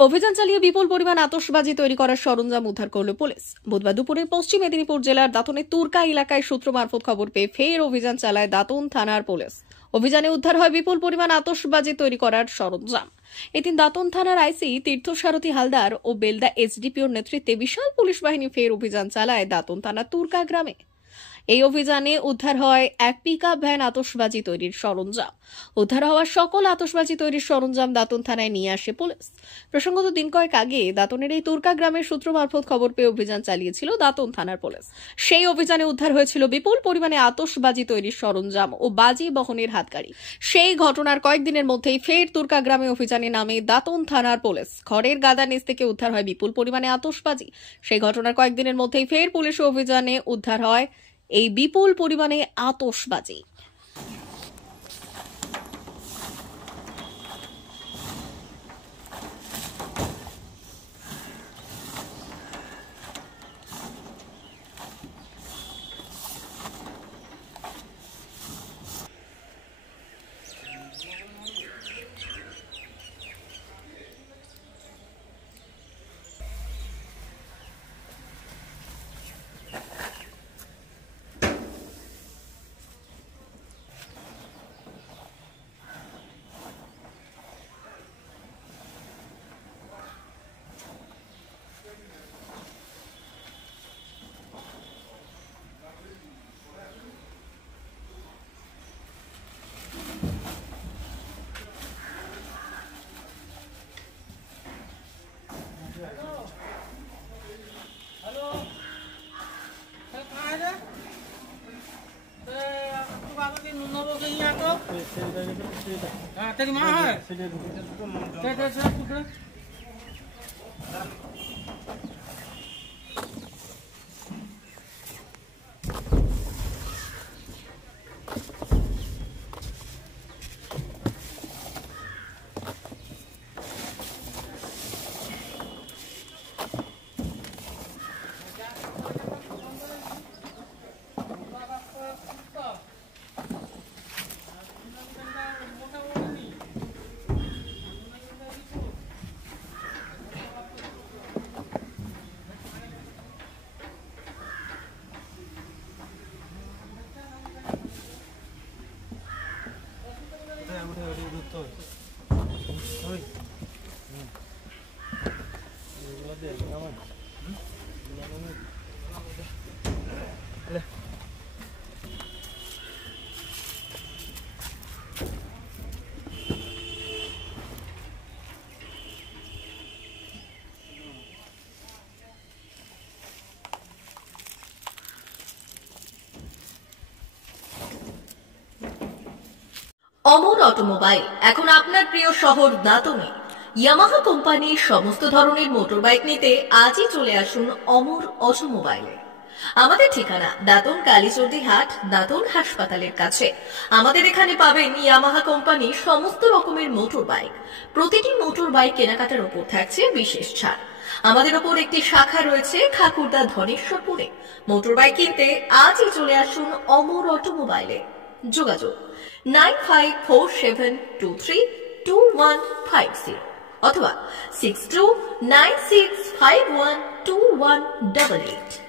অভিযান চালিয়ে বিপুল পরিমাণ আতশবাজি তৈরি করার সরঞ্জাম উদ্ধার করল পুলিশ। বুধবার দুপুরে পশ্চিম মেদিনীপুর জেলার দাঁতনের তুরকা এলাকায় সূত্র মারফত খবর পেয়ে ফের অভিযান চালায় দাঁতন থানার পুলিশ। অভিযানে উদ্ধার হয় বিপুল পরিমাণ আতশবাজি তৈরি করার সরঞ্জাম। এদিন দাঁতন থানার আইসি তীর্থসারথী হালদার ও বেলদা এসডিপিওর নেতৃত্বে বিশাল পুলিশ বাহিনী ফের অভিযান চালায় দাঁতন থানার তুরকা গ্রামে। এই অভিযানে উদ্ধার হয় এক পিকআপ ভ্যান আতশবাজি তৈরির সরঞ্জাম। উদ্ধার হওয়া সকল আতশবাজি তৈরির সরঞ্জাম দাঁতন থানায় নিয়ে আসে পুলিশ। প্রসঙ্গত দিন কয়েক আগে দাঁতনের এই তুরকা গ্রামের সূত্র মারফত খবর পেয়ে অভিযান চালিয়েছিল দাঁতন থানার পুলিশ। সেই অভিযানে উদ্ধার হয়েছিল বিপুল পরিমাণে আতশবাজি তৈরির সরঞ্জাম ও বাজি বহনের হাতগাড়ি। সেই ঘটনার কয়েকদিনের মধ্যেই ফের তুরকা গ্রামে অভিযানে নামে দাঁতন থানার পুলিশ। খড়ের গাদার নিচ থেকে উদ্ধার হয় বিপুল পরিমাণে আতশবাজি। সেই ঘটনার কয়েকদিনের মধ্যেই ফের পুলিশ অভিযানে উদ্ধার হয় এই বিপুল পরিমাণে আতশবাজি। तेरी माँ है অমর অটোমোবাইল এখন আপনার প্রিয় শহর দাঁতনে। ইয়ামাহা কোম্পানির সমস্ত ধরনের মোটরবাইক নিতে আজই চলে আসুন অমর অটোমোবাইলে। আমাদের ঠিকানা দাঁতন কালীচর্দি হাট, দাঁতন হাসপাতালের কাছে। আমাদের এখানে পাবেন ইয়ামাহা কোম্পানির সমস্ত রকমের মোটরবাইক। প্রতিটি মোটরবাইক কেনাকাটার উপর থাকছে বিশেষ ছাড়। আমাদের ওপর একটি শাখা রয়েছে খাকুরদা ধনেশ্বরপুরে। মোটরবাইক কিনতে আজই চলে আসুন অমর অটোমোবাইলে। যোগাযোগ 9547232150 অথবা 6296512188।